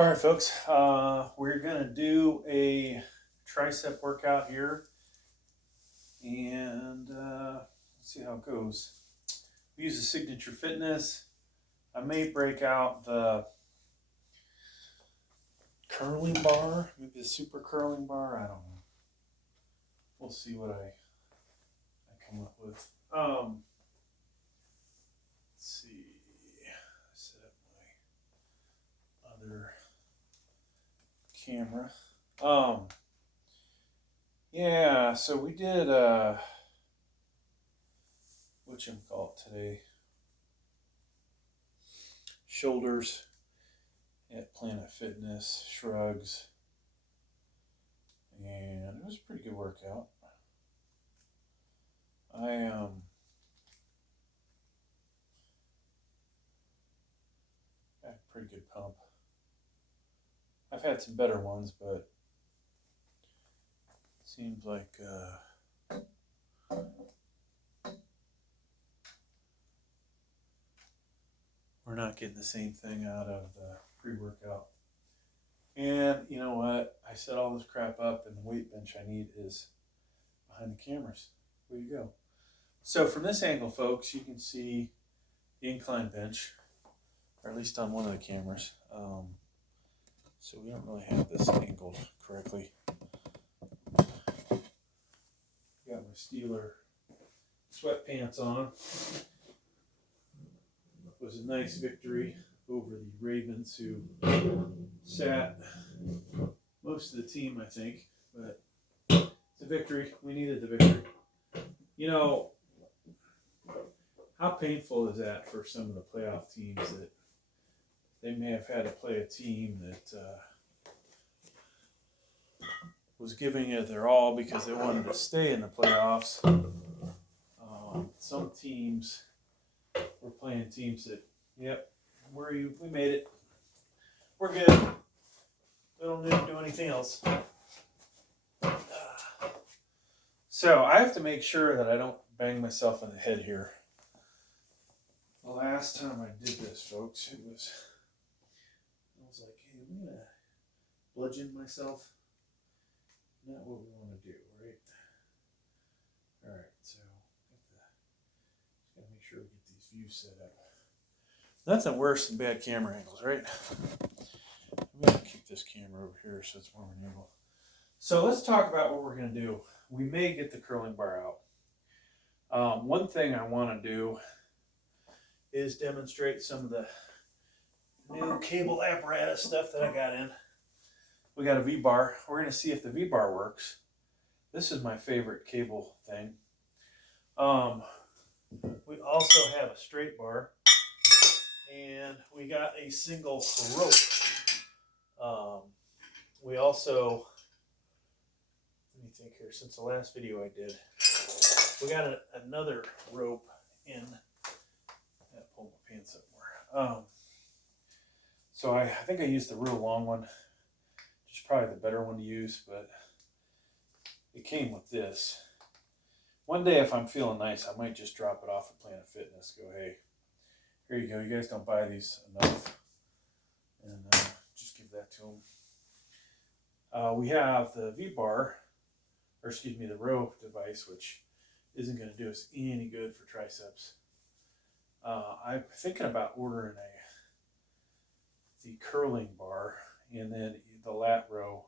All right, folks, we're going to do a tricep workout here, and let's see how it goes. We use the Signature Fitness. I may break out the curling bar, maybe the super curling bar, I don't know. We'll see what I come up with. Let's see, set up my other camera. Yeah, so we did whatchamacallit today. Shoulders at Planet Fitness, shrugs, and it was a pretty good workout. I had a pretty good pump. I've had some better ones, but it seems like we're not getting the same thing out of the pre-workout. And you know what? I set all this crap up, and the weight bench I need is behind the cameras. Where you go? So from this angle, folks, you can see the incline bench, or at least on one of the cameras. So we don't really have this angled correctly. Got my Steeler sweatpants on. It was a nice victory over the Ravens, who sat most of the team, I think. But it's a victory. We needed the victory. You know, how painful is that for some of the playoff teams that they may have had to play a team that was giving it their all because they wanted to stay in the playoffs. Some teams were playing teams that, yep, we made it. We're good. We don't need to do anything else. So I have to make sure that I don't bang myself in the head here. The last time I did this, folks, I was like, hey, I'm going to bludgeon myself. Not what we want to do, right? All right, so just got to make sure we get these views set up. Nothing worse than bad camera angles, right? I'm going to keep this camera over here so it's more of an angle. So let's talk about what we're going to do. We may get the curling bar out. One thing I want to do is demonstrate some of the new cable apparatus stuff that I got in. We got a V-bar. We're going to see if the V-bar works. This is my favorite cable thing. We also have a straight bar, and we got a single rope. We also, let me think here, since the last video I did, we got another rope in. I gotta pull my pants up more. So I think I used the real long one, which is probably the better one to use, but it came with this. One day, if I'm feeling nice, I might just drop it off at Planet Fitness. Go, hey, here you go. You guys don't buy these enough, and just give that to them. We have the V-bar, or excuse me, the row device, which isn't going to do us any good for triceps. I'm thinking about ordering the curling bar and then the lat row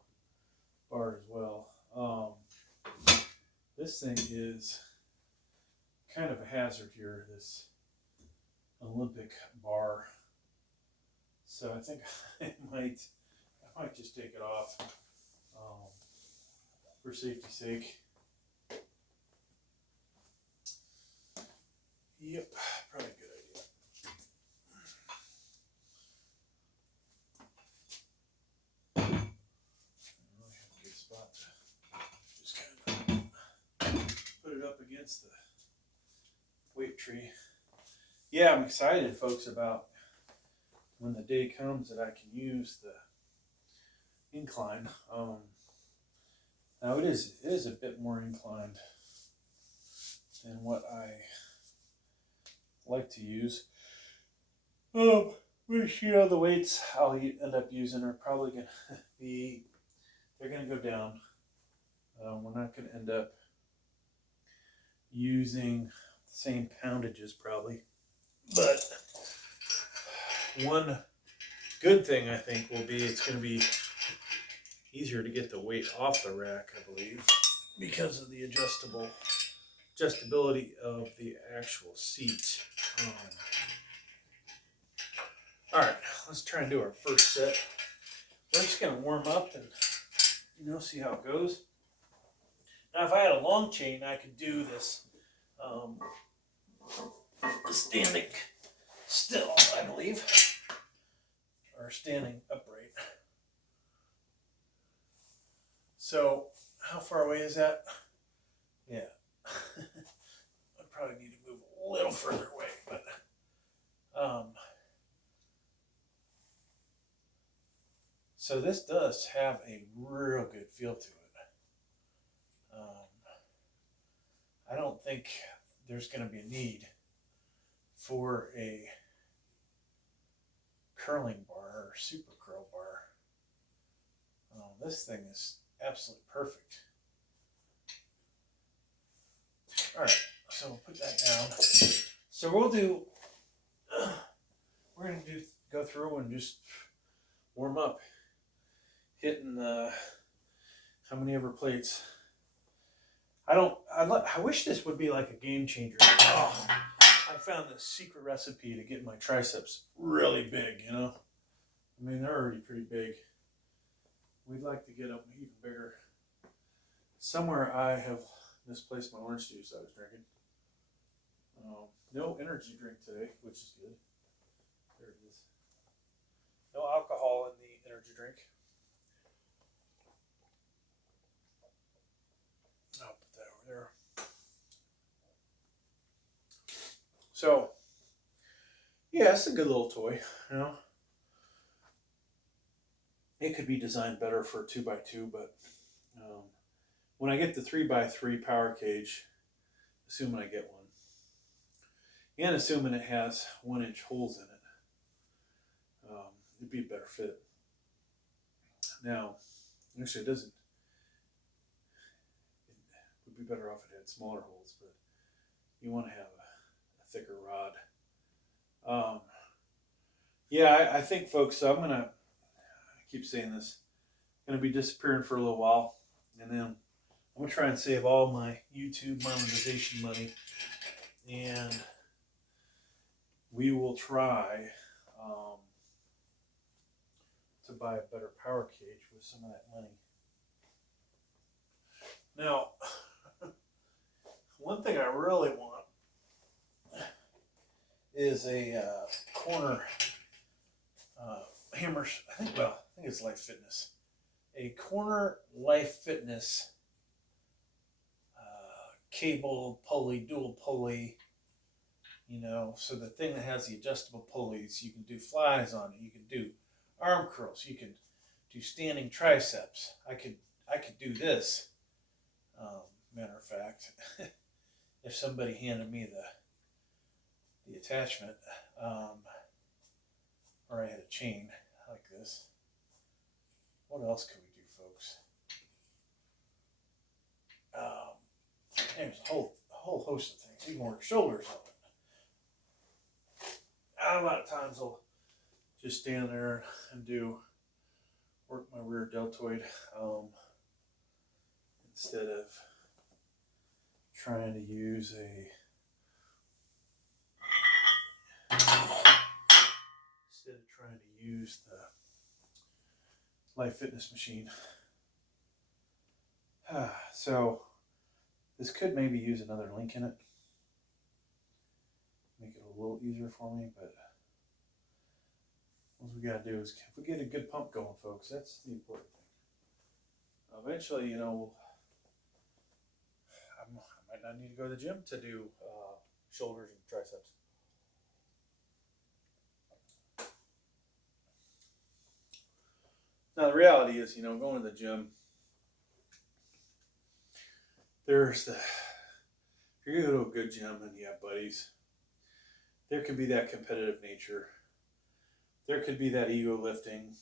bar as well. This thing is kind of a hazard here, this Olympic bar. So I think I might just take it off for safety's sake. Yep, probably a good idea. I really have a good spot to just kind of put it up against the weight tree. Yeah, I'm excited, folks, about when the day comes that I can use the incline. Now it is a bit more inclined than what I like to use. But The weights I'll end up using are probably going to be, they're going to go down. We're not going to end up using the same poundages probably. But one good thing I think will be it's going to be easier to get the weight off the rack, I believe, because of the adjustability of the actual seat. All right, let's try and do our first set. We're just going to warm up and, see how it goes. Now, if I had a long chain, I could do this standing still, I believe, or standing upright. So, how far away is that? Yeah, I probably need to move a little further away, but so this does have a real good feel to it. I don't think there's going to be a need for a curling bar or super curl bar. This thing is absolutely perfect. All right, so we'll put that down. So we're going to go through and just warm up, hitting how many ever plates. I wish this would be like a game changer. Oh, I found this secret recipe to get my triceps really big, I mean, they're already pretty big. We'd like to get them even bigger. Somewhere I have misplaced my orange juice I was drinking. No energy drink today, which is good. There it is. No alcohol in the energy drink. I'll put that over there. So, yeah, it's a good little toy, It could be designed better for a 2x2, but when I get the 3x3 power cage, assuming I get one, and assuming it has 1-inch holes in it, it'd be a better fit. Now, actually it doesn't. It would be better off if it had smaller holes, but you want to have a thicker rod. Yeah, I think, folks, so I keep saying this, I'm going to be disappearing for a little while, and then I'm going to try and save all my YouTube monetization money, and we will try to buy a better power cage with some of that money. Now, one thing I really want is a corner hammers. I think it's Life Fitness. A corner Life Fitness cable pulley, dual pulley. So the thing that has the adjustable pulleys, you can do flies on it. You can do arm curls. You can do standing triceps. I could do this. Matter of fact, if somebody handed me the attachment, or I had a chain like this, what else could we do, folks? There's a whole host of things. You can work shoulders on it. A lot of times I'll just stand there and work my rear deltoid instead of trying to use the Life Fitness machine. So this could maybe use another link in it, make it a little easier for me, but what we got to do is, if we get a good pump going, folks, that's the important thing. Eventually, I might not need to go to the gym to do shoulders and triceps. Now, the reality is, going to the gym, if you go to a good gym and you have buddies, there can be that competitive nature there could be that ego lifting,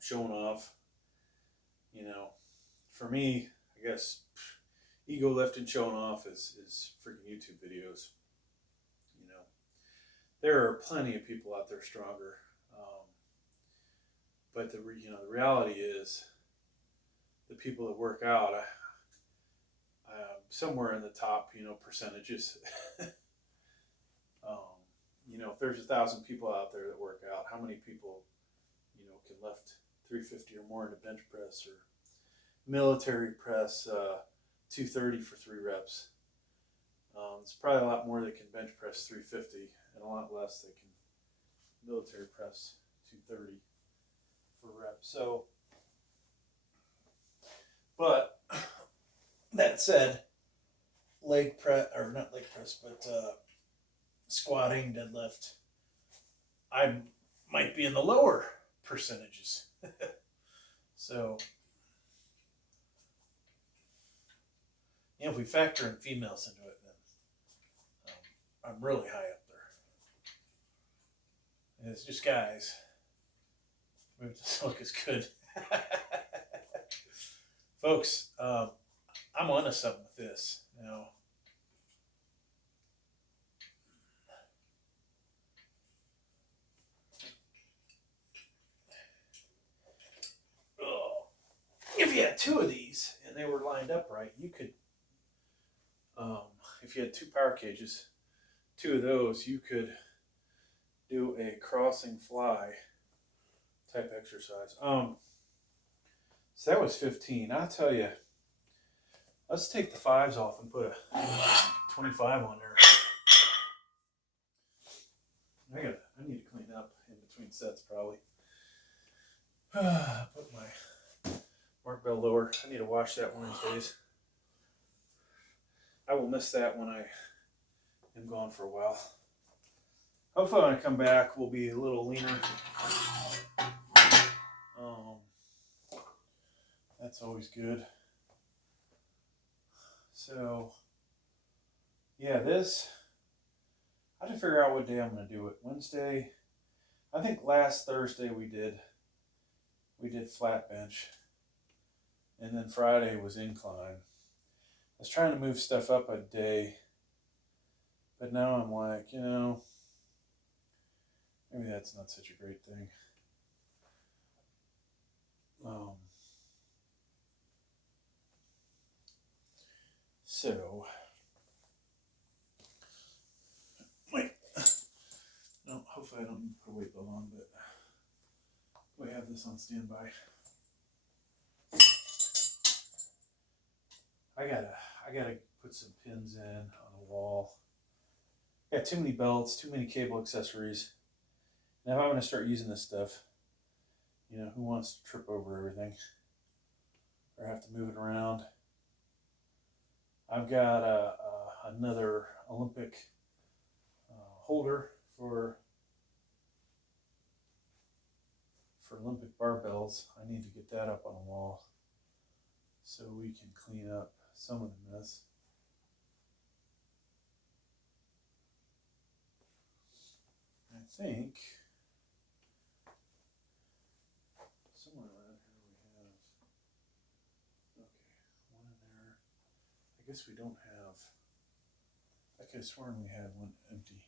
showing off. You know, for me, I guess ego lifting, showing off is freaking YouTube videos. You know, there are plenty of people out there stronger, but the reality is the people that work out, somewhere in the top percentages. If there's 1,000 people out there that work out, how many people can lift 350 or more in a bench press or military press 230 for 3 reps? It's probably a lot more that can bench press 350 and a lot less that can military press 230 for reps. So, but that said, leg press, or not leg press, but squatting, deadlift, I might be in the lower percentages. So, if we factor in females into it, then I'm really high up there. And it's just guys. Maybe it doesn't look as good. Folks, I'm onto something with this now. If you had 2 of these and they were lined up right, you could, if you had 2 power cages, 2 of those, you could do a crossing fly type exercise. So that was 15. I'll tell you, let's take the 5s off and put a 25 on there. I need to clean up in between sets probably. Put my barbell lower. I need to wash that one of these days. I will miss that when I am gone for a while. Hopefully when I come back, we'll be a little leaner. That's always good. So, yeah, I have to figure out what day I'm going to do it. Wednesday. I think last Thursday we did flat bench. And then Friday was incline. I was trying to move stuff up a day. But now I'm like, maybe that's not such a great thing. So, wait. No, hopefully I don't need to put a weight belt on, but we have this on standby. I gotta put some pins in on the wall. Got too many belts, too many cable accessories. Now if I'm gonna start using this stuff, who wants to trip over everything or have to move it around? I've got another Olympic holder for Olympic barbells. I need to get that up on the wall so we can clean up some of the mess. I think somewhere around here we have, okay, one in there. I guess we don't have, I could have sworn we had one empty.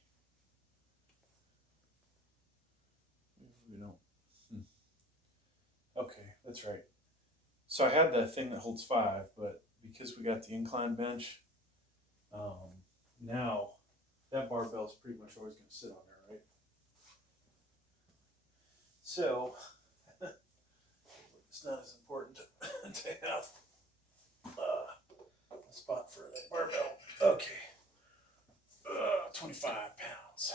We don't. Okay, that's right. So I had that thing that holds 5, but because we got the incline bench, now that barbell is pretty much always going to sit on there, right? So it's not as important to have a spot for that barbell. Okay, 25 pounds.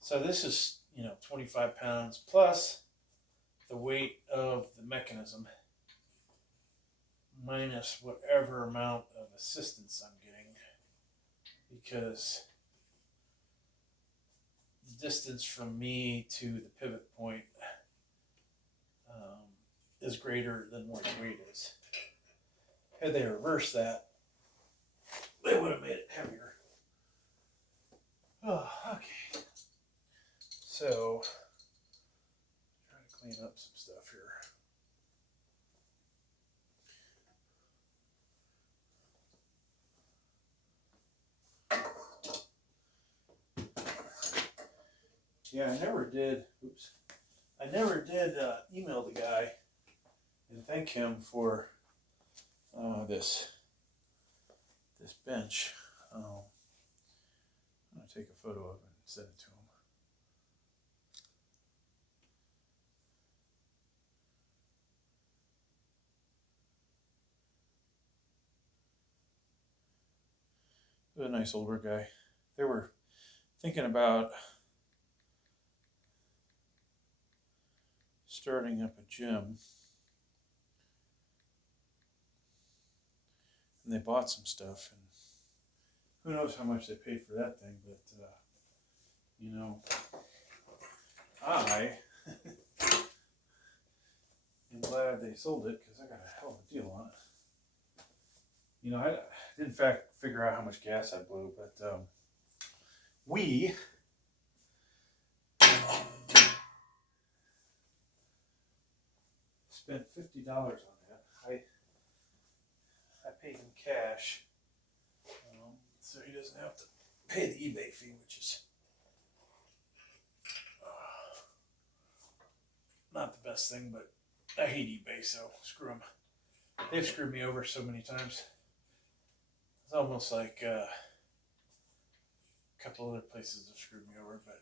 So this is, 25 pounds plus the weight of the mechanism minus whatever amount of assistance I'm getting, because the distance from me to the pivot point is greater than what the weight is. Had they reversed that, they would have made it heavier. Oh, okay. So, try to clean up some stuff here. Yeah, I never did. Oops. I never did email the guy and thank him for this bench. I'm gonna take a photo of it and send it to him. He was a nice older guy. They were thinking about starting up a gym, and they bought some stuff, and who knows how much they paid for that thing, but you know, I am glad they sold it because I got a hell of a deal on it. You know, I didn't in fact figure out how much gas I blew, but we spent $50 on that. I paid him cash, so he doesn't have to pay the eBay fee, which is not the best thing, but I hate eBay, so screw them. They've screwed me over so many times. It's almost like a couple other places have screwed me over, but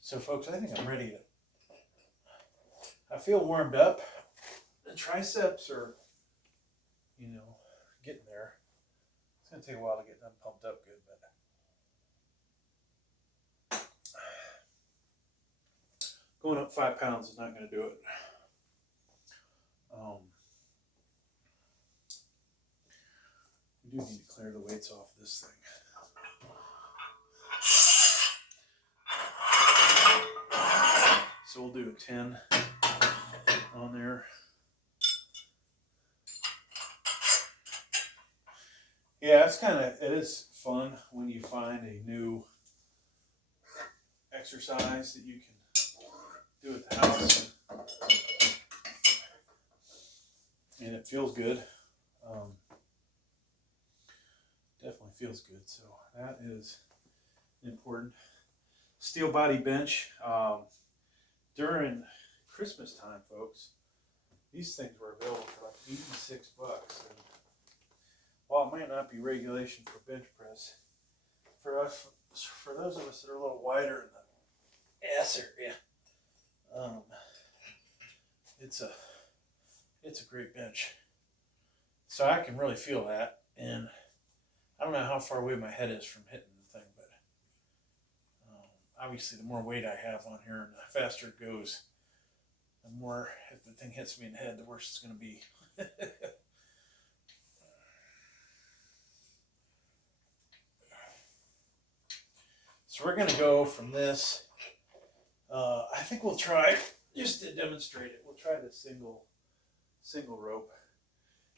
so folks, I think I'm ready to. I feel warmed up. The triceps are, you know, getting there. It's gonna take a while to get them pumped up good, but going up 5 pounds is not gonna do it. We do need to clear the weights off this thing. So we'll do a 10 on there. Yeah, it is fun when you find a new exercise that you can do at the house. And it feels good. Definitely feels good. So that is important. Steel body bench. During Christmas time, folks, these things were available for like $86. And while it might not be regulation for bench press, for those of us that are a little wider in the ass area, it's a great bench. So I can really feel that, and I don't know how far away my head is from hitting the thing, but obviously the more weight I have on here and the faster it goes, the more, if the thing hits me in the head, the worse it's going to be. So we're going to go from this. I think we'll try, just to demonstrate it, we'll try the single rope.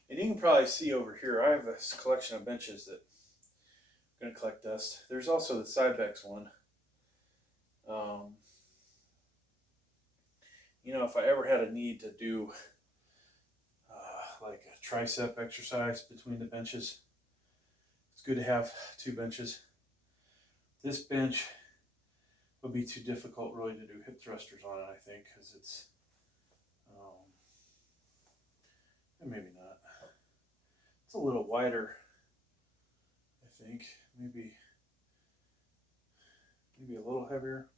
And you can probably see over here, I have a collection of benches that I'm going to collect dust. There's also the Cybex one. You know, if I ever had a need to do like a tricep exercise between the benches, it's good to have 2 benches. This bench would be too difficult really to do hip thrusters on it, I think, because it's, maybe not. It's a little wider, I think. Maybe a little heavier.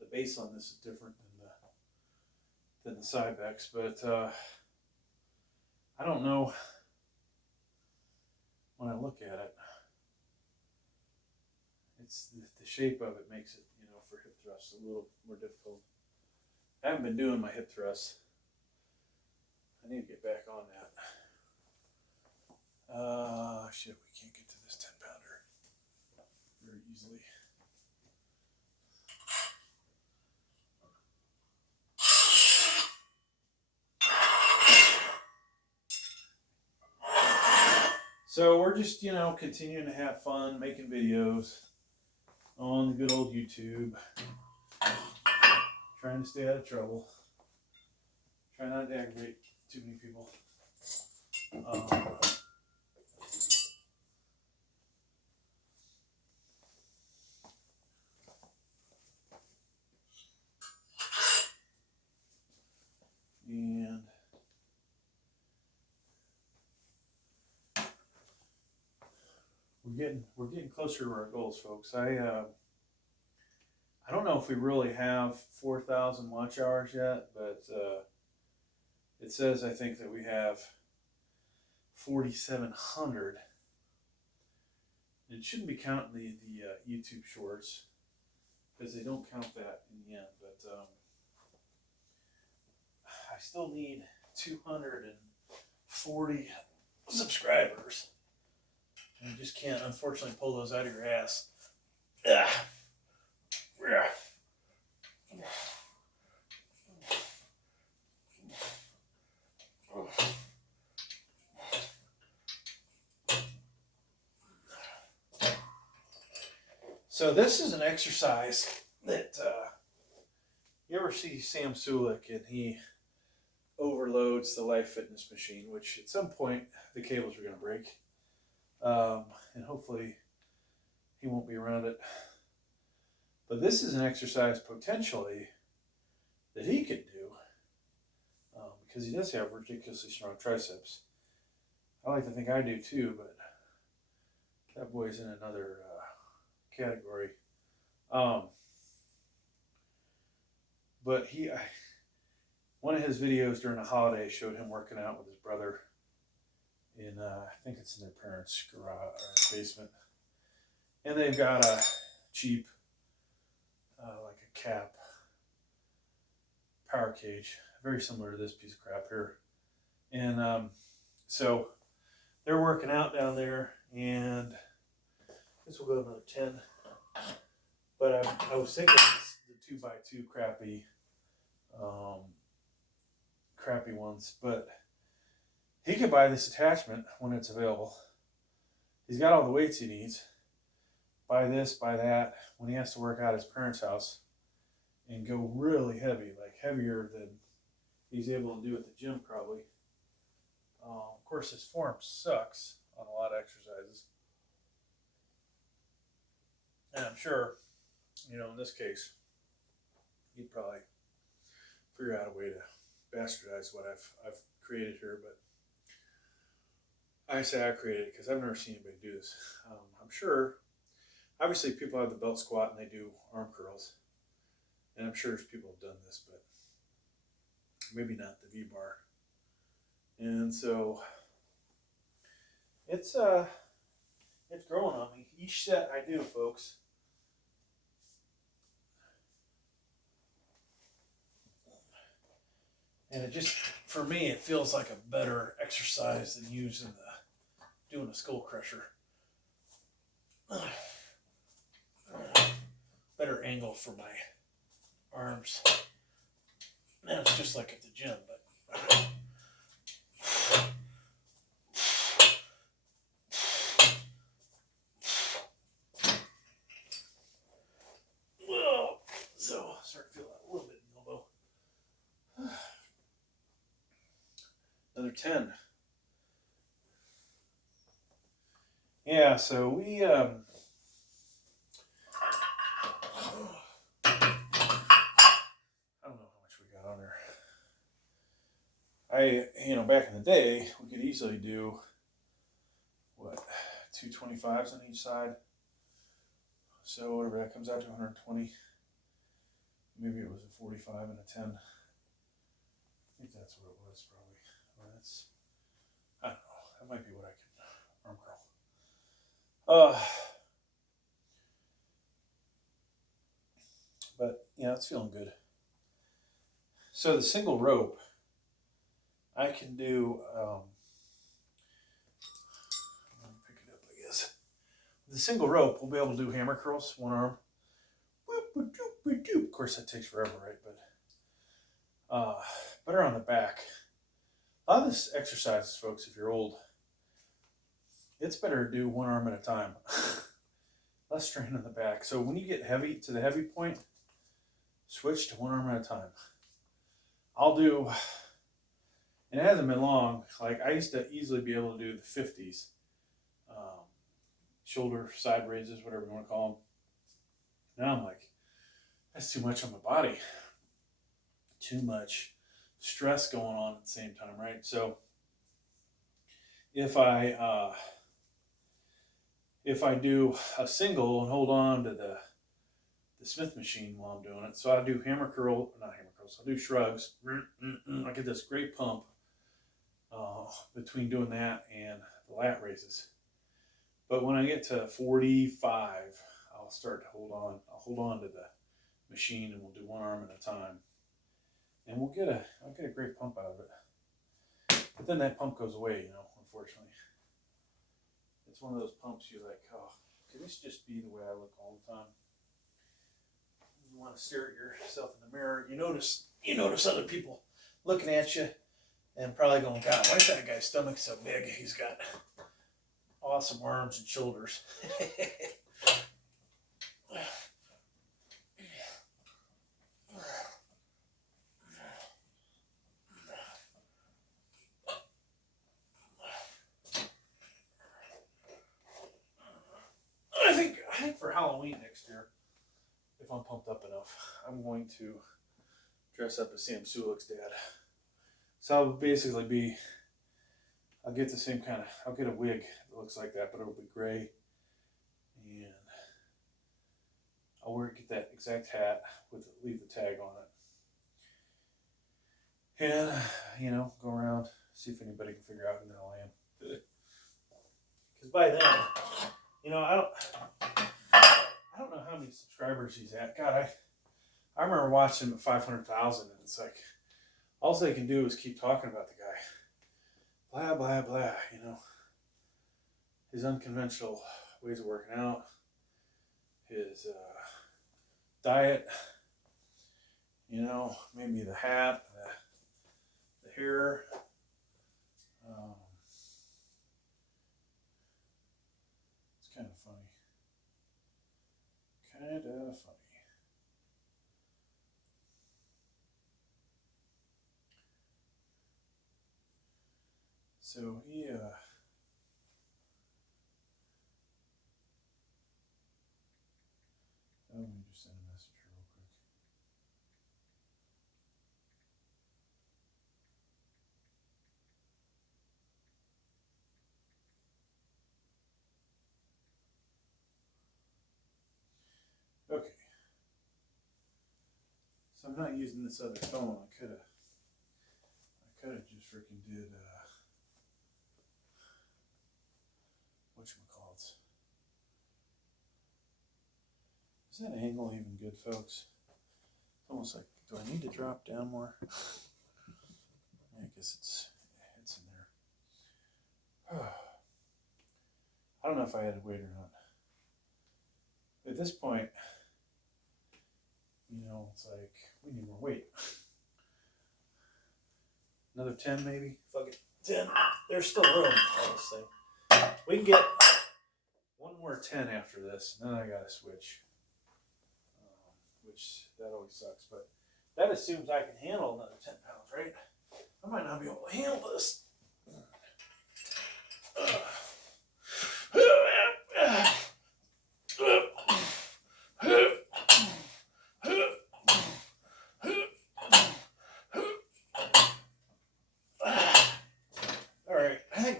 The base on this is different than the Cybex, but I don't know. When I look at it, it's the shape of it makes it, you know, for hip thrusts a little more difficult. I haven't been doing my hip thrusts. I need to get back on that. Shit, we can't get to this 10-pounder very easily. So we're just, you know, continuing to have fun making videos on the good old YouTube. Trying to stay out of trouble. Try not to aggravate too many people. And we're getting closer to our goals, folks. I don't know if we really have 4,000 watch hours yet, but it says I think that we have 4,700. It shouldn't be counting the YouTube shorts because they don't count that in the end. But I still need 240 subscribers. And you just can't, unfortunately, pull those out of your ass. So this is an exercise that you ever see Sam Sulik and he overloads the Life Fitness machine, which at some point the cables are going to break. And hopefully he won't be around it. But this is an exercise potentially that he could do because he does have ridiculously strong triceps. I like to think I do too, but that boy's in another category. But one of his videos during the holiday showed him working out with his brother in, I think it's in their parents' garage or basement. And they've got a cheap, like a cap power cage, very similar to this piece of crap here. And so they're working out down there, and this will go another 10. But I was thinking it's the 2x2 crappy ones, but he could buy this attachment when it's available. He's got all the weights he needs. Buy this, buy that, when he has to work out at his parents' house and go really heavy, like heavier than he's able to do at the gym probably. Of course, his form sucks on a lot of exercises. And I'm sure, you know, in this case, he'd probably figure out a way to bastardize what I've created here, but I say I created it because I've never seen anybody do this. I'm sure, obviously people have the belt squat and they do arm curls, and I'm sure there's people who've done this, but maybe not the V-bar. And so it's growing on me. Each set I do, folks, and it just, for me, it feels like a better exercise than doing a skull crusher. Better angle for my arms. And it's just like at the gym, but whoa. So I start to feel that a little bit in the elbow. Another 10. Yeah, so we I don't know how much we got on there. You know, back in the day, we could easily do what, 225s on each side. So whatever that comes out to, 120. Maybe it was a 45 and a 10. I think that's what it was probably. Or that's, I don't know. That might be what I could arm curl. But yeah, it's feeling good. So the single rope, I can do, pick it up, I guess. The single rope, we'll be able to do hammer curls, one arm. Of course, that takes forever, right? But better on the back. A lot of this exercises, folks, if you're old, it's better to do one arm at a time. Less strain on the back. So when you get heavy to the heavy point, switch to one arm at a time. I'll do, and it hasn't been long, like I used to easily be able to do the 50s, shoulder side raises, whatever you want to call them. Now I'm like, that's too much on my body. Too much stress going on at the same time, right? So if I do a single and hold on to the Smith machine while I'm doing it, so I do not hammer curls, I do shrugs. I get this great pump between doing that and the lat raises. But when I get to 45, I'll start to hold on. I'll hold on to the machine and we'll do one arm at a time. And I'll get a great pump out of it. But then that pump goes away, unfortunately. It's one of those pumps you're like, oh, can this just be the way I look all the time? You want to stare at yourself in the mirror. You notice other people looking at you and probably going, God, why is that guy's stomach so big? He's got awesome arms and shoulders. I think for Halloween next year, if I'm pumped up enough, I'm going to dress up as Sam Sulik's dad. So I'll basically I'll get the same kind of, I'll get a wig that looks like that, but it'll be gray. And I'll get that exact hat leave the tag on it. And, go around, see if anybody can figure out who the hell I am. Because by then, I don't know how many subscribers he's at. God, I remember watching him at 500,000, and it's like, all they can do is keep talking about the guy. Blah, blah, blah, His unconventional ways of working out, his diet, maybe the hat, the hair. It's kind of funny. So he, let me just send a message here real quick. Okay. So I'm not using this other phone. I could have just freaking did whatchamacallits. Is that angle even good, folks? It's almost like, do I need to drop down more? I guess it's in there. I don't know if I had to wait or not. At this point, it's like, we need more weight. Another 10 maybe? Fuck it. 10. There's still room on this thing. We can get one more 10 after this, and then I gotta switch. Which, that always sucks, but that assumes I can handle another 10 pounds, right? I might not be able to handle this.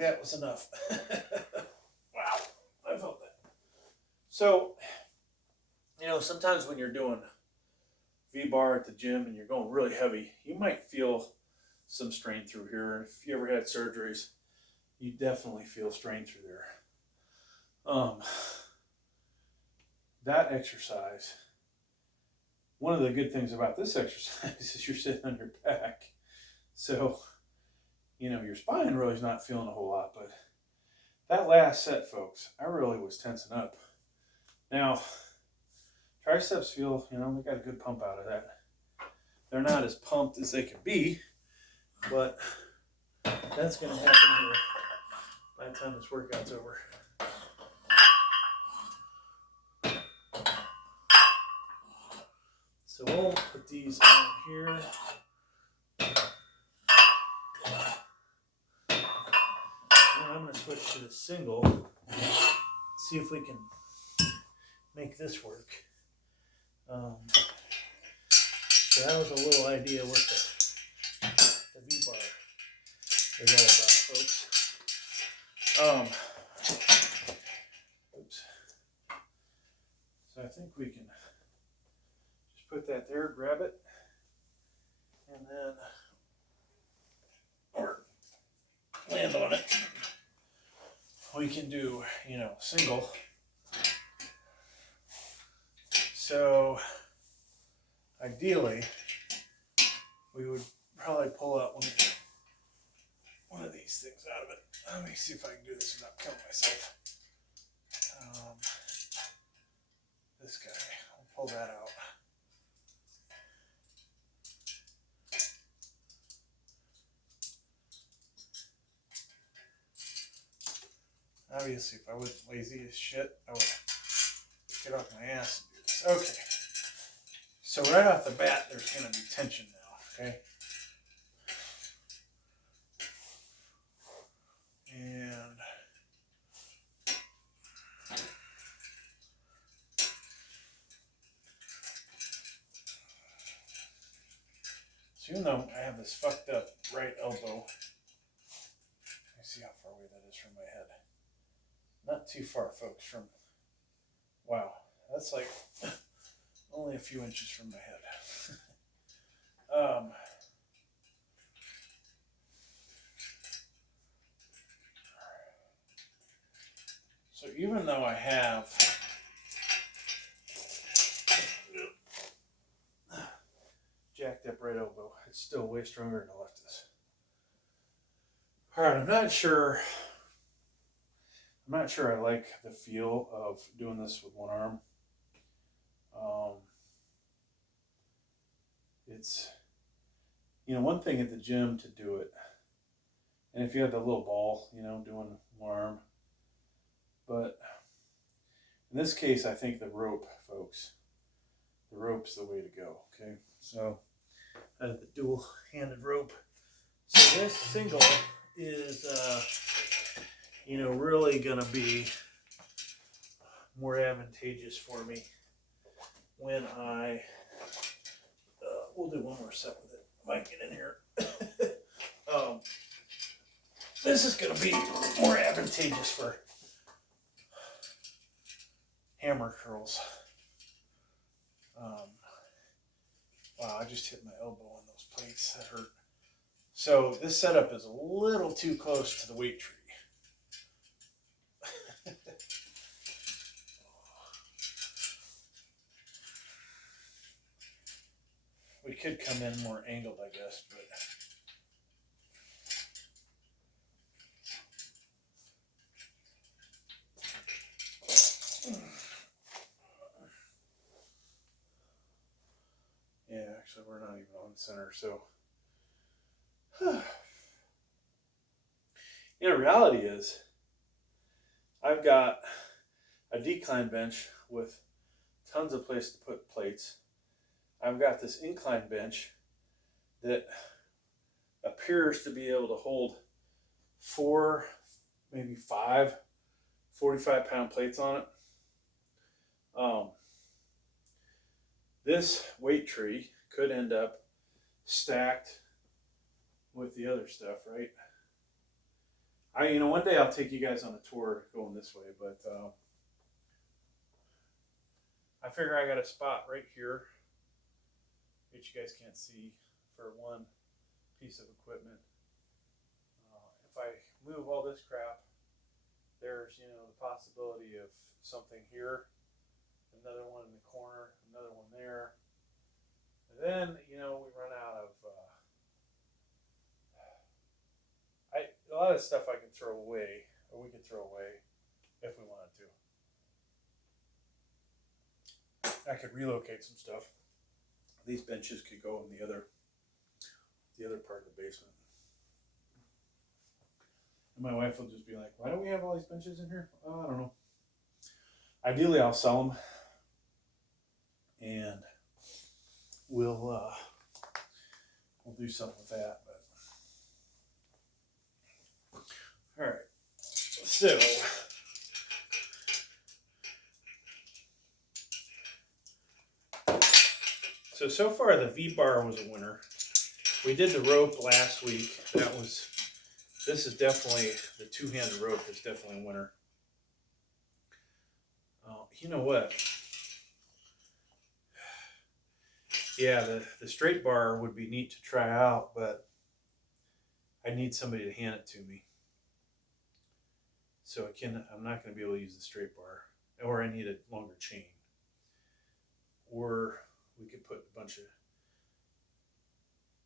That was enough. Wow, I felt that. So, sometimes when you're doing V-bar at the gym and you're going really heavy, you might feel some strain through here. And if you ever had surgeries, you definitely feel strain through there. That exercise, one of the good things about this exercise is you're sitting on your back. So, your spine really is not feeling a whole lot, but that last set, folks, I really was tensing up. Now, triceps feel, they got a good pump out of that. They're not as pumped as they can be, but that's going to happen here by the time this workout's over. So we'll put these on here. And I'm going to switch to the single. See if we can make this work. So that was a little idea what the V-bar is all about, folks. Oops. So I think we can just put that there, grab it, and then, or land on it. We can do, single. So ideally, we would probably pull out one of these things out of it. Let me see if I can do this without killing myself. This guy, I'll pull that out. Obviously, if I wasn't lazy as shit, I would get off my ass and do this. Okay. So right off the bat, there's going to be tension now, okay? And so even though I have this fucked up right elbow, let me see how far away that is from my head. Not too far, folks, from, wow, that's like only a few inches from my head. So even though I have jacked up right elbow, it's still way stronger than the left is. All right, I'm not sure I like the feel of doing this with one arm. It's, one thing at the gym to do it, and if you have the little ball, doing one arm. But in this case, I think the rope, folks, the rope's the way to go, okay? So I have the dual-handed rope. So this single is, really going to be more advantageous for me when I, we'll do one more set with it. If I can get in here. This is going to be more advantageous for hammer curls. Wow, I just hit my elbow on those plates. That hurt. So this setup is a little too close to the weight tree. We could come in more angled, I guess, but yeah, actually we're not even on center, so reality is I've got a decline bench with tons of place to put plates. I've got this incline bench that appears to be able to hold 4, maybe 5 45-pound plates on it. This weight tree could end up stacked with the other stuff, right? One day I'll take you guys on a tour going this way, but I figure I got a spot right here, which you guys can't see, for one piece of equipment. If I move all this crap, there's, the possibility of something here, another one in the corner, another one there. And then, we run out of, a lot of stuff I can throw away, or we could throw away if we wanted to. I could relocate some stuff. These benches could go in the other part of the basement. And my wife will just be like, why do we have all these benches in here? Oh, I don't know. Ideally, I'll sell them. And we'll do something with that. But all right. So far the V-bar was a winner. We did the rope last week. This is definitely, the two-handed rope is definitely a winner. You know what? Yeah, the straight bar would be neat to try out, but I need somebody to hand it to me. So I'm not going to be able to use the straight bar, or I need a longer chain. Or we could put a bunch of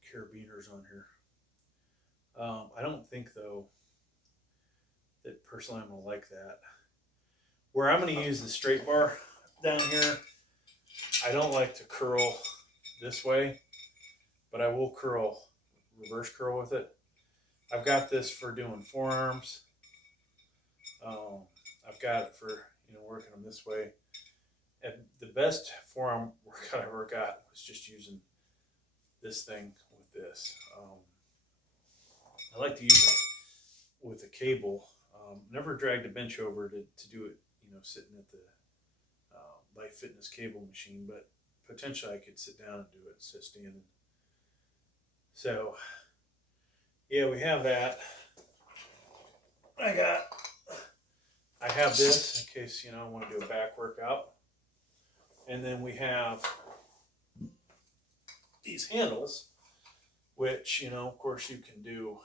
carabiners on here. I don't think, though, that personally I'm going to like that. Where I'm going to use the straight bar down here, I don't like to curl this way, but I will reverse curl with it. I've got this for doing forearms. I've got it for working them this way. And the best forearm workout I ever got was just using this thing with this. I like to use it with a cable. Never dragged a bench over to do it, sitting at the Life Fitness cable machine, but potentially I could sit down and do it instead of standing. So, yeah, we have that. I have this in case, I want to do a back workout. And then we have these handles, which, of course you can do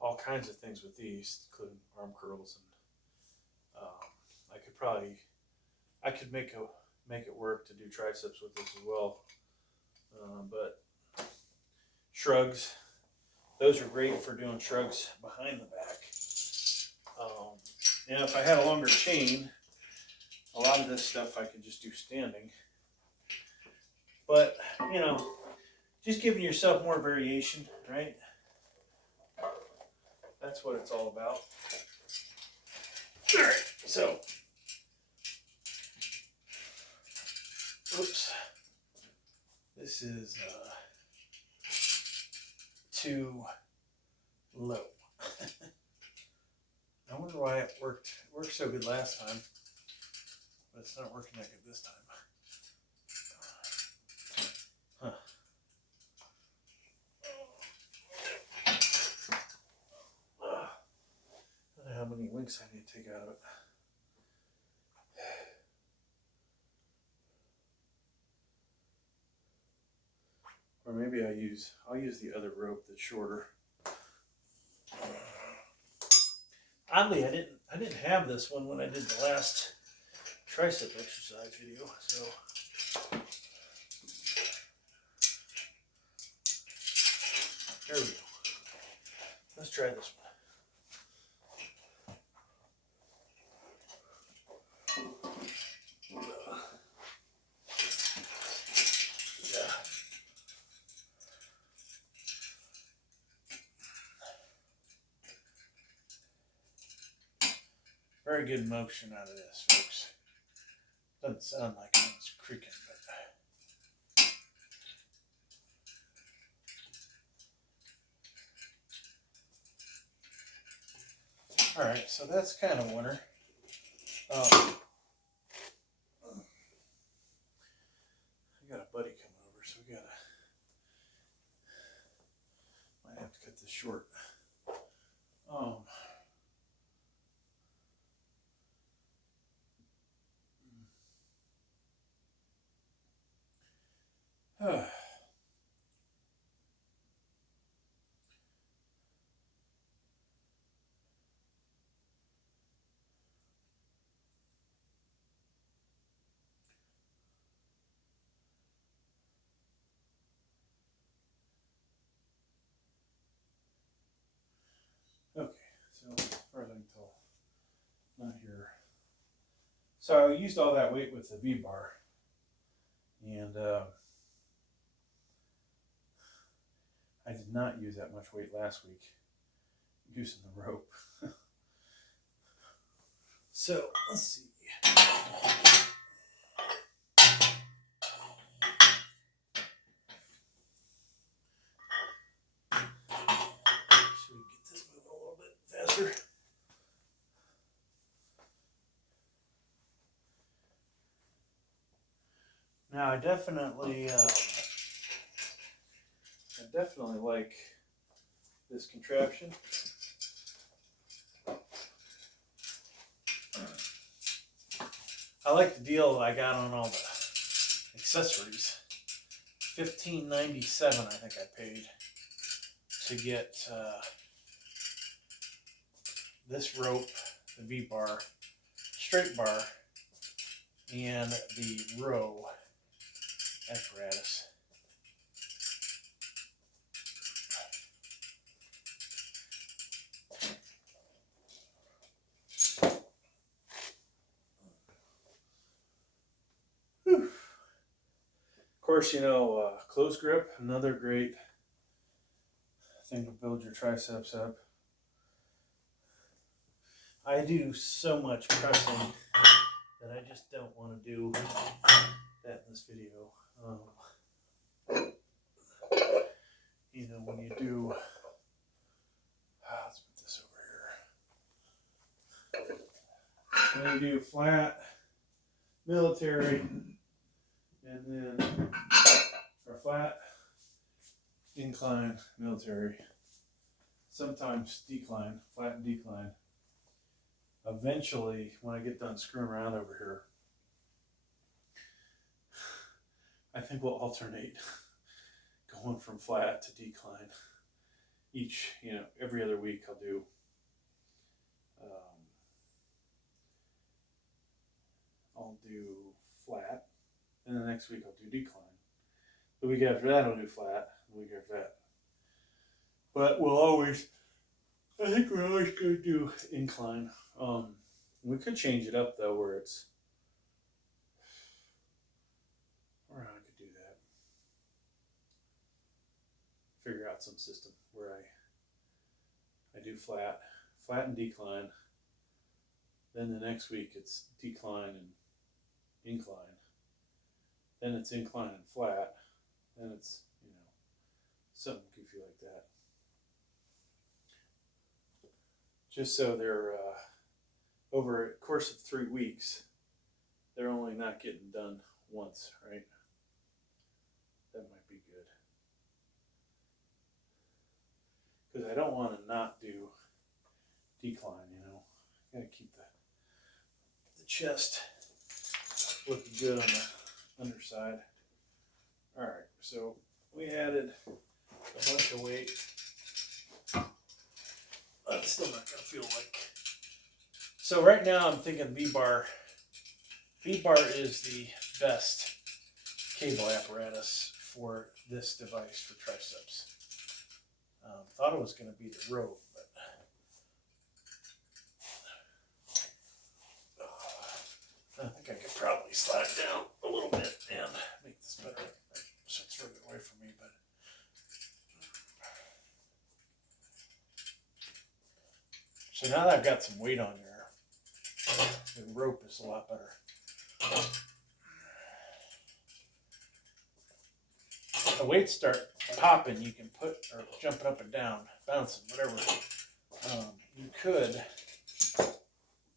all kinds of things with these, including arm curls. And I could make it work to do triceps with this as well. But shrugs, those are great for doing shrugs behind the back. And if I had a longer chain, a lot of this stuff I could just do standing. But, just giving yourself more variation, right? That's what it's all about. All right, so, oops. This is too low. I wonder why it worked. It worked so good last time, but it's not working that good this time. Huh. I don't know how many links I need to take out of it. Or maybe I'll use the other rope that's shorter. Oddly, I didn't have this one when I did the last tricep exercise video, so there we go. Let's try this one. Very good motion out of this, folks. Doesn't sound like it's creaking, but all right. So that's kind of a winner. I got a buddy coming over, so might have to cut this short. Okay, so as far as I can tell, not here. So I used all that weight with the V-bar, and I did not use that much weight last week. using the rope. So let's see. Should we get this moving a little bit faster? Now I definitely like this contraption. I like the deal I got on all the accessories. $15.97 I think I paid to get this rope, the V-bar, straight bar, and the row apparatus. Whew. Of course, you know, close grip, another great thing to build your triceps up. I do so much pressing that I just don't want to do that in this video. You know, when you do, let's put this over here. When you do flat, military, and then, or flat, incline, military, sometimes decline, flat and decline. Eventually, when I get done screwing around over here, I think we'll alternate going from flat to decline. Each, you know, every other week I'll do flat, and the next week I'll do decline. The week after that I'll do flat, the week after that. But I think we're always going to do incline. We could change it up though, where it's, or I could do that. Figure out some system where I do flat and decline. Then the next week it's decline and incline. Then it's incline and flat. Then it's, you know, something goofy like that. Just so they're over a course of 3 weeks, they're only not getting done once, right? That might be good. Because I don't want to not do decline, you know. Gotta keep the chest looking good on the underside. All right, so we added a bunch of weight. That's still not gonna feel like. So right now I'm thinking V-bar. V-bar is the best cable apparatus for this device for triceps. Thought it was going to be the rope, but I think I could probably slide down a little bit and make this better. So it's further away from me, but so now that I've got some weight on there, the rope is a lot better. The weights start popping, you can put, or jumping up and down, bouncing, whatever. You could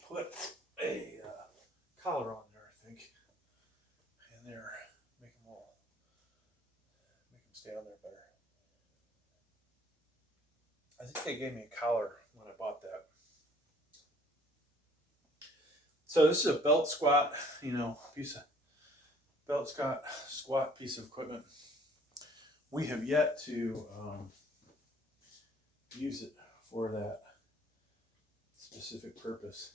put a collar on there, I think, and there, make them stay on there better. I think they gave me a collar when I bought that. So this is a belt squat, you know, piece of belt squat piece of equipment. We have yet to use it for that specific purpose.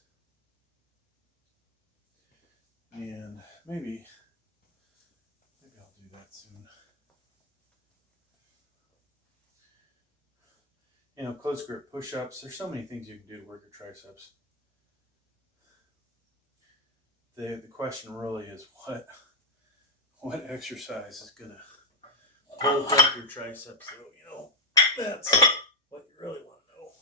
And maybe I'll do that soon. You know, close grip push-ups. There's so many things you can do to work your triceps. The question really is what exercise is gonna bulk up your triceps, though, you know. That's what you really want to know.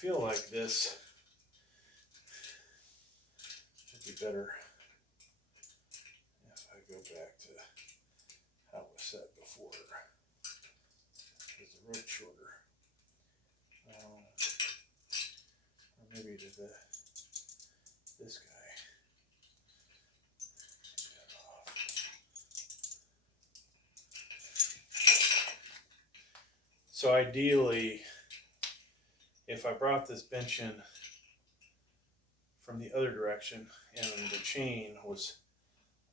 feel like this should be better if I go back to how it was set before. Is the rope shorter? Or maybe to this guy. So ideally, if I brought this bench in from the other direction and the chain was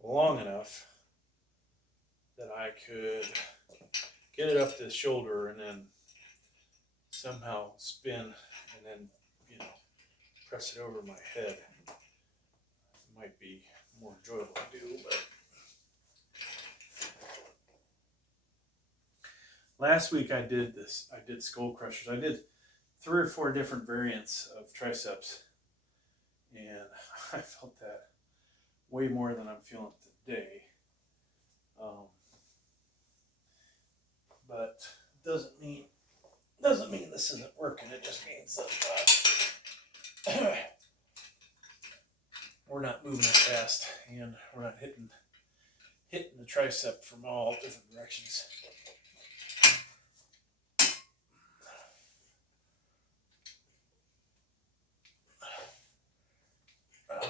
long enough that I could get it up to the shoulder and then somehow spin and then, you know, press it over my head, it might be more enjoyable to do. But last week I did skull crushers. I did 3 or 4 different variants of triceps, and I felt that way more than I'm feeling today. But it doesn't mean this isn't working. It just means that we're not moving as fast, and we're not hitting the tricep from all different directions.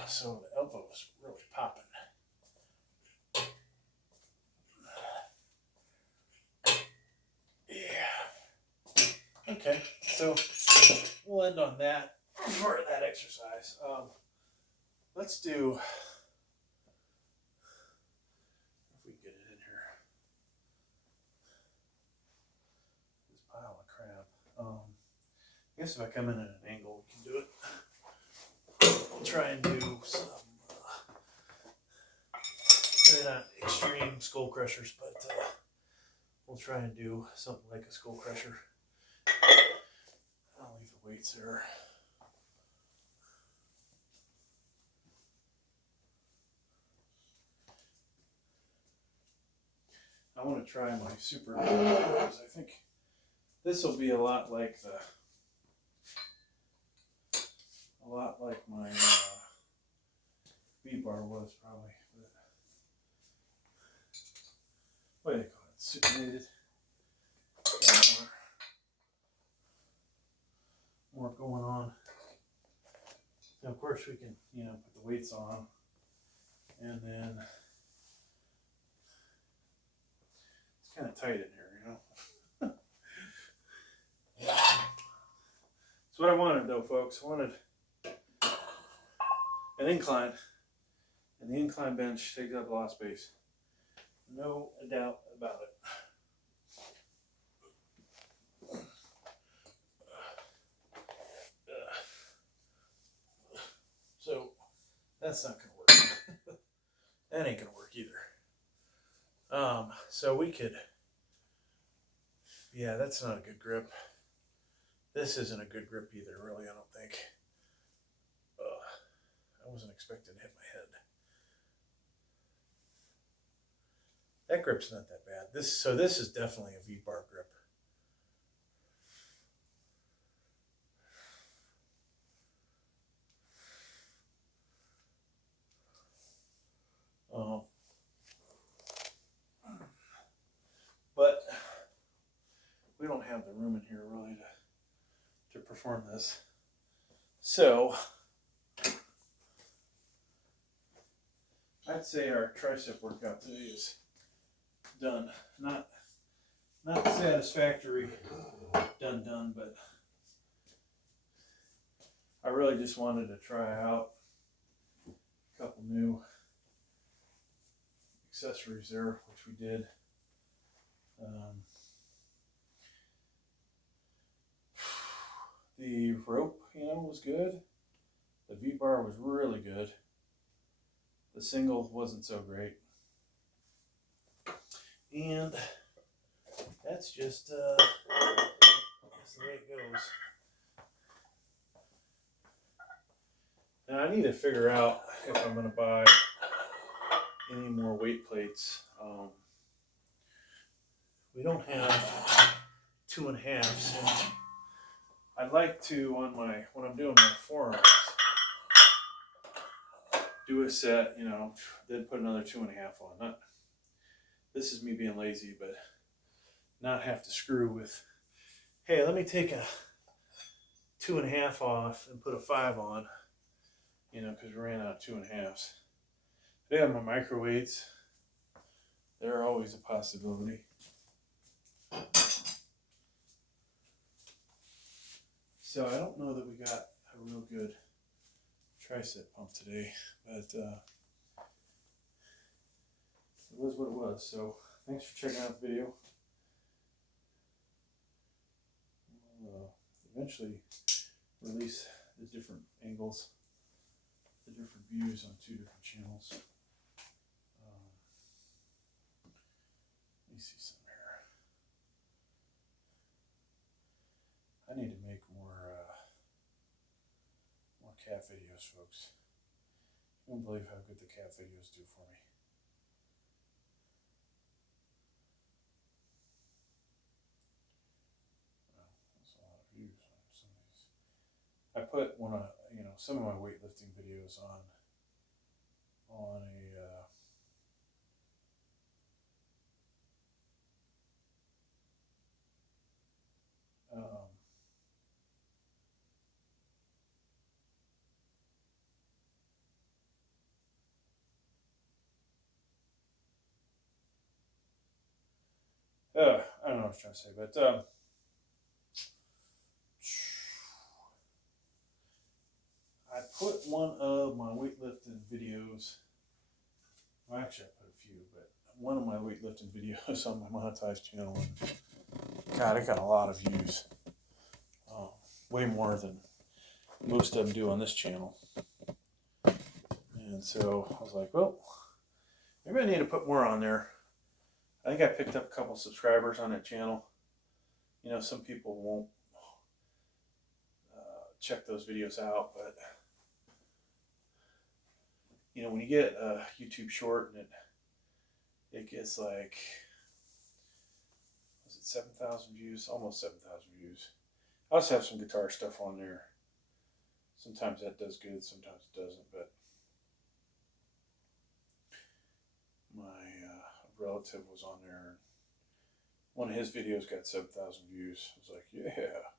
So the elbow is really popping. Yeah. Okay, so we'll end on that for that exercise. Let's do, if we can get it in here, this pile of crap. I guess if I come in at an angle, we can do it. We'll try and do some, they're not extreme skull crushers, but we'll try and do something like a skull crusher. I'll leave the weights there. I want to try my super because I think this will be a lot like my V-bar was probably. What do they call it? Supinated. More going on. Now, of course, we can, you know, put the weights on, and then it's kind of tight in here, you know. That's what I wanted, though, folks. I wanted an incline, and the incline bench takes up a lot of space. No doubt about it. So that's not going to work. That ain't going to work either. So we could, yeah, that's not a good grip. This isn't a good grip either, really, I don't think. I wasn't expecting to hit my head. That grip's not that bad. This is definitely a V-bar grip. But we don't have the room in here really to perform this. So I'd say our tricep workout today is done. Not satisfactory, done, but I really just wanted to try out a couple new accessories there, which we did. The rope, was good. The V-bar was really good. The single wasn't so great. And that's just that's the way it goes. Now I need to figure out if I'm going to buy any more weight plates. We don't have 2.5s, and I'd like to, when I'm doing my forearms, do a set, you know, then put another 2.5 on. This is me being lazy, but not have to screw with, hey, let me take a 2.5 off and put a 5 on, you know, because we ran out of 2.5s. They have my micro weights. They're always a possibility. So I don't know that we got a real good tricep pump today, but it was what it was. So thanks for checking out the video. We'll eventually release the different angles, the different views on 2 different channels. Let me see some here. I need to make more cat videos, folks. I can't believe how good the cat videos do for me. Well, that's a lot of views on some of these. I put some of my weightlifting videos on I don't know what I was trying to say, but I put one of my weightlifting videos, well, actually I put a few, but one of my weightlifting videos on my monetized channel, and God, it got a lot of views. Way more than most of them do on this channel. And so I was like, well, maybe I need to put more on there. I think I picked up a couple subscribers on that channel. You know, some people won't check those videos out, but you know, when you get a YouTube short and it gets like, was it 7,000 views? Almost 7,000 views. I also have some guitar stuff on there. Sometimes that does good, sometimes it doesn't, but my relative was on there. One of his videos got 7,000 views. I was like, yeah.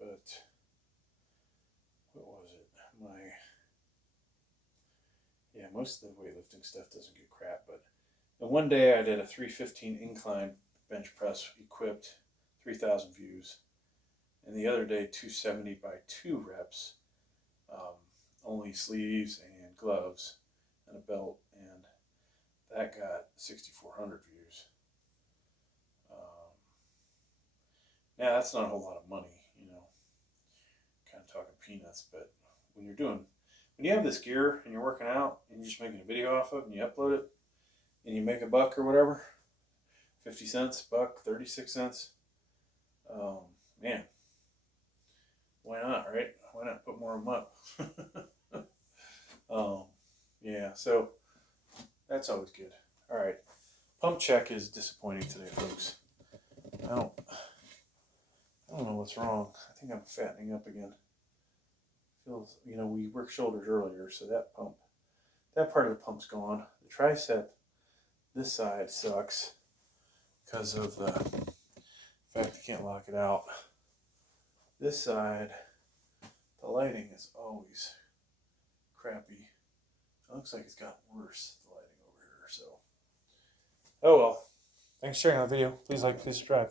But what was it? Most of the weightlifting stuff doesn't get crap. But one day I did a 315 incline bench press equipped, 3,000 views. And the other day, 270 by 2 reps, only sleeves and gloves and a belt, and that got 6,400 views. Now that's not a whole lot of money, you know, kind of talking peanuts, but when you have this gear and you're working out and you're just making a video off of it and you upload it and you make a buck or whatever, 50 cents, buck, 36 cents, man, why not, right? Why not put more of them up? Yeah, so that's always good. All right, pump check is disappointing today, folks. I don't know what's wrong. I think I'm fattening up again. Feels, you know, we worked shoulders earlier, so that part of the pump's gone. The tricep, this side sucks because of the fact I can't lock it out. This side, the lighting is always crappy. It looks like it's gotten worse, the lighting over here, so. Oh well. Thanks for sharing that video. Please like, please subscribe.